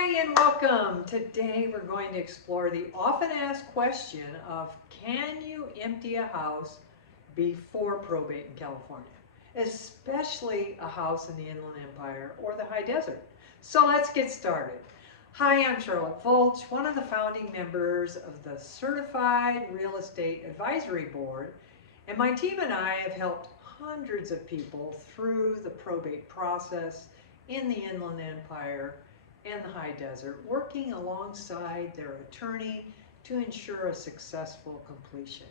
Hi and welcome. Today we're going to explore the often asked question of can you empty a house before probate in California, especially a house in the Inland Empire or the High Desert. So let's get started. Hi, I'm Charlotte Volsch, one of the founding members of the Certified Real Estate Advisory Board, and my team and I have helped hundreds of people through the probate process in the Inland Empire and the High Desert, working alongside their attorney to ensure a successful completion.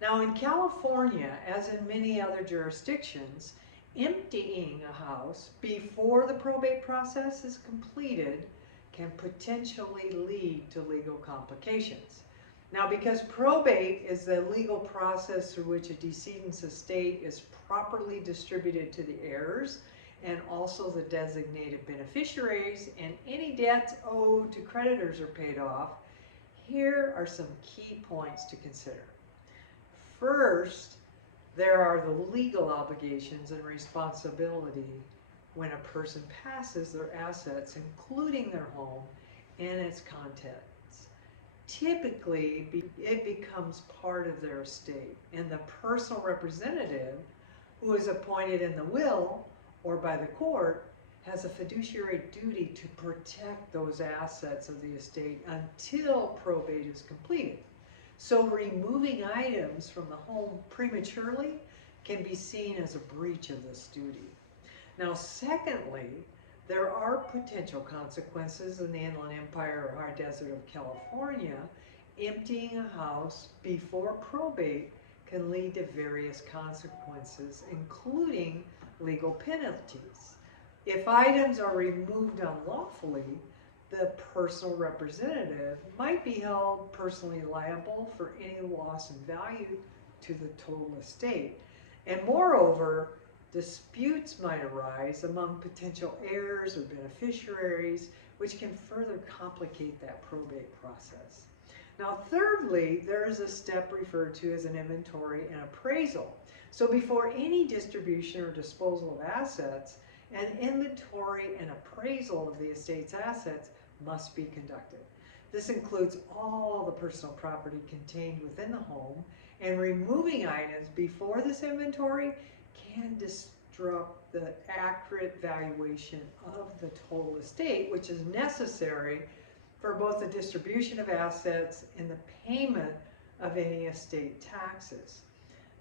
Now in California, as in many other jurisdictions, emptying a house before the probate process is completed can potentially lead to legal complications. Now, because probate is the legal process through which a decedent's estate is properly distributed to the heirs and also the designated beneficiaries, and any debts owed to creditors are paid off, here are some key points to consider. First, there are the legal obligations and responsibility when a person passes their assets, including their home and its contents. Typically, it becomes part of their estate, and the personal representative who is appointed in the will or by the court has a fiduciary duty to protect those assets of the estate until probate is completed. So removing items from the home prematurely can be seen as a breach of this duty. Now, secondly, there are potential consequences in the Inland Empire or High Desert of California. Emptying a house before probate can lead to various consequences, including legal penalties. If items are removed unlawfully, the personal representative might be held personally liable for any loss in value to the total estate. And moreover, disputes might arise among potential heirs or beneficiaries, which can further complicate that probate process. Now, thirdly, there is a step referred to as an inventory and appraisal. So before any distribution or disposal of assets, an inventory and appraisal of the estate's assets must be conducted. This includes all the personal property contained within the home, and removing items before this inventory can disrupt the accurate valuation of the total estate, which is necessary for both the distribution of assets and the payment of any estate taxes.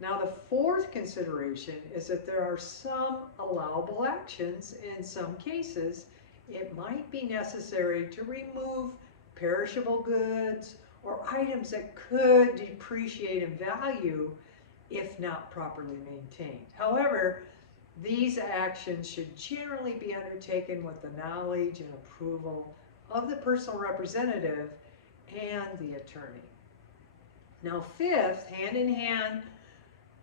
Now, the fourth consideration is that there are some allowable actions. In some cases, it might be necessary to remove perishable goods or items that could depreciate in value if not properly maintained. However, these actions should generally be undertaken with the knowledge and approval of the personal representative and the attorney. Now, fifth, hand in hand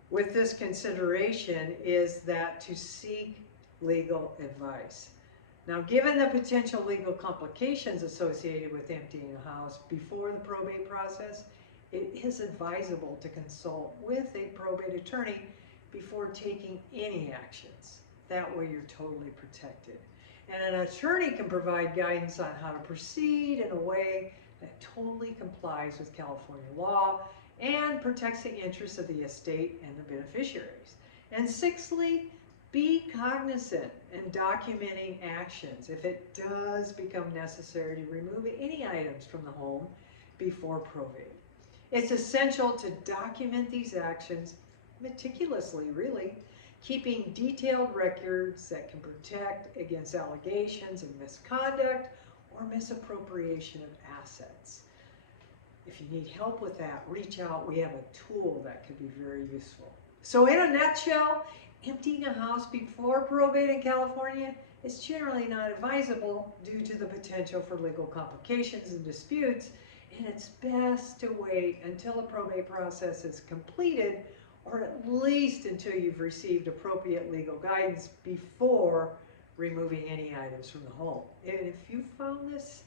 with this consideration, is that to seek legal advice. Now, given the potential legal complications associated with emptying a house before the probate process, it is advisable to consult with a probate attorney before taking any actions. That way you're totally protected. And an attorney can provide guidance on how to proceed in a way that totally complies with California law and protects the interests of the estate and the beneficiaries. And sixthly, be cognizant in documenting actions if it does become necessary to remove any items from the home before probate. It's essential to document these actions meticulously, really, keeping detailed records that can protect against allegations of misconduct or misappropriation of assets. If you need help with that, reach out. We have a tool that could be very useful. So in a nutshell, emptying a house before probate in California is generally not advisable due to the potential for legal complications and disputes, and it's best to wait until the probate process is completed, or at least until you've received appropriate legal guidance before removing any items from the home. And if you found this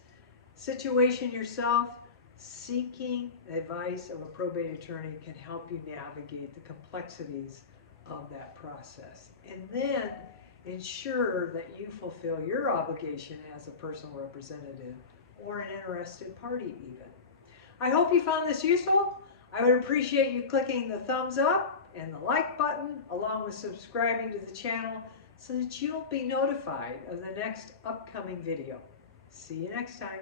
situation yourself, seeking advice of a probate attorney can help you navigate the complexities of that process. And then ensure that you fulfill your obligation as a personal representative or an interested party even. I hope you found this useful. I would appreciate you clicking the thumbs up and the like button along with subscribing to the channel so that you'll be notified of the next upcoming video. See you next time.